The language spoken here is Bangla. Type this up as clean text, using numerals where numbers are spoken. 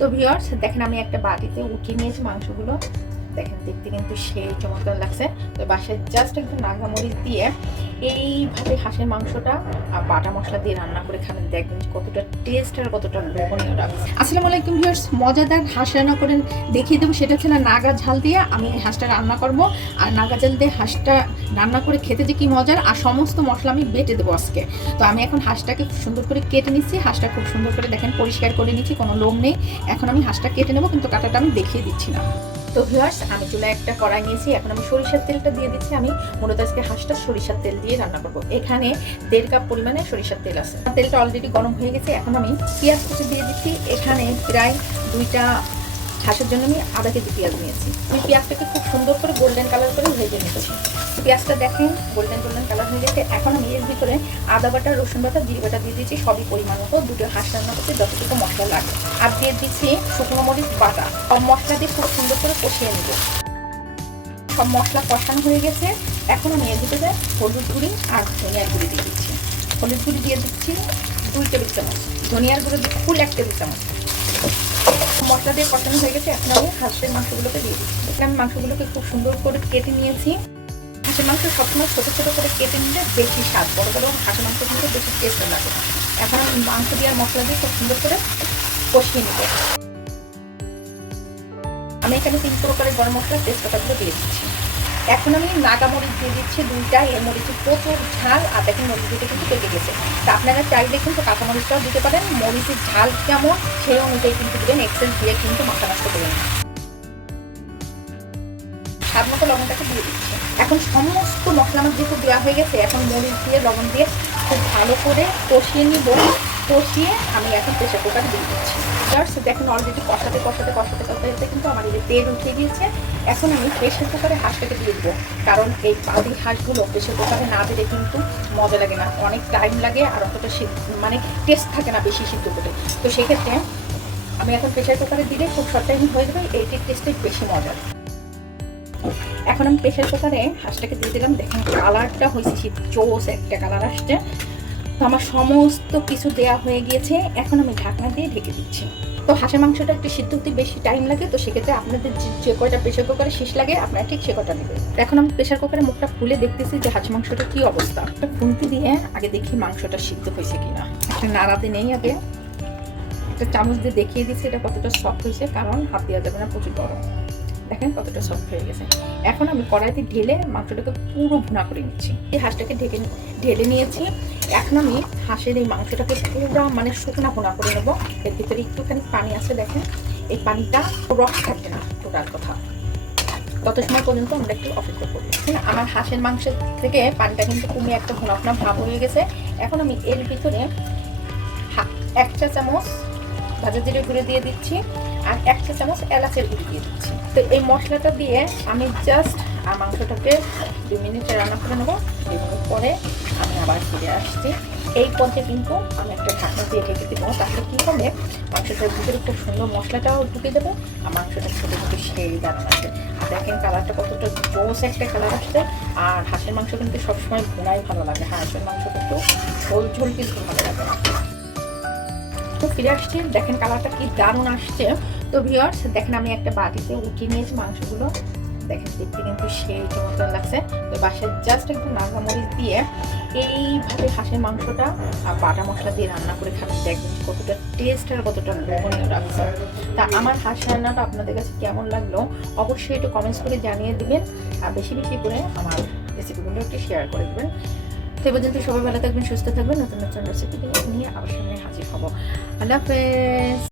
তো ভিউয়ার্স দেখেন আমি একটা বাটিতে উঠিয়ে নিয়েছি মাংসগুলো। দেখেন দেখতে কিন্তু সেই চমৎকার লাগছে। তো বাসায় জাস্ট একটু নাগামরিচ দিয়ে এইভাবে হাঁসের মাংসটা বাটা মশলা দিয়ে রান্না করে খাবেন, দেখবেন কতটা টেস্ট আর কতটা লোভনীয় লাগছে। আসসালামু আলাইকুম ভিউয়ার্স, মজাদার হাঁস রান্না করে দেখিয়ে দেবো। সেটা হচ্ছে নাগা ঝাল দিয়ে আমি হাঁসটা রান্না করবো। আর নাগা ঝাল দিয়ে হাঁসটা রান্না করে খেতে যে কি মজার, আর সমস্ত মশলা আমি বেটে দেবো আজকে। তো আমি এখন হাঁসটাকে সুন্দর করে কেটে নিচ্ছি। হাঁসটা খুব সুন্দর করে দেখেন পরিষ্কার করে নিচ্ছি, কোনো লোম নেই। এখন আমি হাঁসটা কেটে নেবো, কিন্তু কাটাটা আমি দেখিয়ে দিচ্ছি না। তো ভিউয়ার্স আমি চুলায় একটা কড়াই নিয়েছি, এখন আমি সরিষার তেলটা দিয়ে দিচ্ছি। আমি মূলত আজকে হাঁসটা সরিষার তেল দিয়ে রান্না করবো। এখানে 1.5 কাপ পরিমাণে সরিষার তেল আছে। তেলটা অলরেডি গরম হয়ে গেছে। এখন আমি পেঁয়াজ কুচি দিয়ে দিচ্ছি। এখানে প্রায় 2টা হাঁসের জন্য আমি আধা কেজি পেঁয়াজ নিয়েছি। আমি পেঁয়াজটাকে খুব সুন্দর করে গোল্ডেন কালার করে ভেজে নিচ্ছি। পেঁয়াজটা দেখেন গোল্ডেন কালার হয়ে গেছে। এখন আমি এর ভিতরে আদা বাটা, রসুন বাটা, জিরে বাটা দিয়ে দিচ্ছি, সবই পরিমাণ মতো। 2টো হাঁস রান্না করতে যতটুকু মশলা লাগে। আর দিয়ে দিচ্ছি শুকনো মরিচ বাটা। সব মশলা দিয়ে খুব সুন্দর করে কষিয়ে নেব। সব মশলা কষানো হয়ে গেছে। এখন আমি এর ভিতরে হলুদ গুঁড়ি আর ধনিয়ার গুঁড়ি দিয়ে দিচ্ছি। হলুদ গুঁড়ি দিয়ে দিচ্ছি 2 টেবিল চামচ, ধনিয়ার গুঁড়ো ফুল 1 টেবিল চামচ। মশলা দিয়ে কষানো হয়ে গেছে। এখন আমি হাঁসের মাংসগুলোকে দিয়ে দিচ্ছি। আমি মাংসগুলোকে খুব সুন্দর করে কেটে নিয়েছি। হাঁসের মাংস সবসময় ছোটো ছোটো করে কেটে নিলে বেশি স্বাদ, বড় বড় হাঁসের মাংস কিন্তু বেশি টেস্ট লাগে। এখন আমি মাংস দিয়ে আর মশলা দিয়ে খুব সুন্দর করে কষিয়ে নেব। আমি এখানে 3 প্রকারের গরম মশলা তেজপাতাগুলো দিয়ে দিচ্ছি। এখন আমি নাগা মরিচ দিয়ে দিচ্ছি 2টা। এই মরিচের প্রচুর ঝাল, আর দেখেন মরিচ দিতে কিন্তু পেকে গেছে। তা আপনারা চাইলে কিন্তু কাঁচা মরিচটাও দিতে পারেন। মরিচের ঝাল কেমন সেই অনুযায়ী কিন্তু দিবেন, এক্সেল দিয়ে কিন্তু মাথা নষ্ট করবেন না। স্বাদ মতো লবণটাকে দিয়ে দিচ্ছি। এখন সমস্ত মশলা আমার যেহেতু দেওয়া হয়ে গেছে, এখন মরিচ দিয়ে লবণ দিয়ে খুব ভালো করে কষিয়ে নিব। কষিয়ে আমি এখন প্রেসার কুকারে দিয়ে দিচ্ছি। জাস্ট দেখেন অলরেডি কষাতে কিন্তু আমার এই তেল উঠে গিয়েছে। এখন আমি প্রেসার কুকারে হাঁসটাকে দিয়ে দেবো, কারণ এই বাদি হাঁসগুলো প্রেসার কুকারে না দিলে কিন্তু মজা লাগে না, অনেক টাইম লাগে, আর অতটা মানে টেস্ট থাকে না বেশি সিদ্ধ করে। তো সেক্ষেত্রে আমি এখন প্রেসার কুকারে দিলে খুব শর্ট টাইম হয়ে যাবে, এইটির টেস্টটাই বেশি মজার। এখন আমি প্রেসার কুকারে হাঁসটাকে দিয়ে দিলাম। দেখেন কালারটা হয়েছে জোস একটা কালার আসছে। তো আমার সমস্ত কিছু দেওয়া হয়ে গিয়েছে। এখন আমি ঢাকনা দিয়ে ঢেকে দিচ্ছি। তো হাঁসের মাংসটা একটু সিদ্ধ হতে বেশি টাইম লাগে, তো সেক্ষেত্রে আপনাদের যে কয়টা প্রেসার কুকারে শীষ লাগে আপনারা ঠিক সে কয়টা নেবেন। এখন আমি প্রেসার কুকারের মুখটা খুলে দেখতেছি যে হাঁসের মাংসটা কি অবস্থা। একটা খুন্তি দিয়ে আগে দেখি মাংসটা সিদ্ধ হয়েছে কিনা। একটা নাড়াতে নেই, আগে একটা চামচ দিয়ে দেখিয়ে দিচ্ছি এটা কতটা সফট হয়েছে, কারণ হাত দেওয়া যাবে না, প্রচুর গরম। দেখেন কতটা সফট হয়ে গেছে। এখন আমি কড়াইতে ঢেলে মাংসটাকে পুরো ভুনা করে নিচ্ছি। এই হাঁসটাকে ঢেলে নিয়েছি। এখন আমি হাঁসের এই মাংসটাকে পুরো মানে শুকনা ভুনা করে নেবো। এর ভিতরে একটুখানি পানি আছে, দেখেন এই পানিটা রস থাকবে না টোটাল কথা। তত সময় পর্যন্ত আমরা একটু অপেক্ষা করবো। আমার হাঁসের মাংসের থেকে পানিটা কিন্তু কমে একটা ভুনা ভুনা ভাব হয়ে গেছে। এখন আমি এর ভিতরে 1 চা চামচ ভাজা জিরে গুঁড়ো দিয়ে দিচ্ছি, আর 1 চা চামচ এলাচের গুঁড়ো দিয়ে দিচ্ছি। তো এই মশলাটা দিয়ে আমি জাস্ট মাংসটাকে 2 মিনিটে রান্না করে নেবো। 2 মিনিট পরে আমি আবার ফিরে আসছি। এই পর্যায়ে কিন্তু আমি একটা ঢাকনা দিয়ে ঢেকে দেবো, তাহলে কী হবে মাংসটার ভিতরে খুব সুন্দর মশলাটাও ঢুকে দেবে, আর মাংসটা ছোটো ছোটো সেই দারুণ আসবে। দেখেন কালারটা কতটা জোস একটা কালার আসছে। আর হাঁসের মাংস কিন্তু সবসময় ভুনাই ভালো লাগে, হাঁসের মাংস কিন্তু ঝোল ঝোল কিন্তু ভালো লাগে না। ফিরে আসছি, দেখেন কালারটা কি দারুণ আসছে। তো ভিউয়ার্স দেখেন আমি একটা বাটিতে উঠিয়ে নিয়েছি মাংসগুলো। দেখেন দেখতে কিন্তু সেই চমৎকার লাগছে। তো বাসায় জাস্ট একটু নাগা মরিচ দিয়ে এইভাবে হাঁসের মাংসটা বাটা মশলা দিয়ে রান্না করে খাবেন, দেখবেন কতটা টেস্ট আর কতটা লোভনীয় লাগছে। তা আমার হাঁস রান্নাটা আপনাদের কাছে কেমন লাগলো অবশ্যই একটু কমেন্টস করে জানিয়ে দিবেন, আর বেশি বেশি করে আমার রেসিপিগুলো একটু শেয়ার করে দেবেন। সে পর্যন্ত সবাই ভালো থাকবেন, সুস্থ থাকবেন। নতুন নতুন রেসিপি নিয়ে আবার সামনে হাজির হব। আল্লাহ হাফেজ।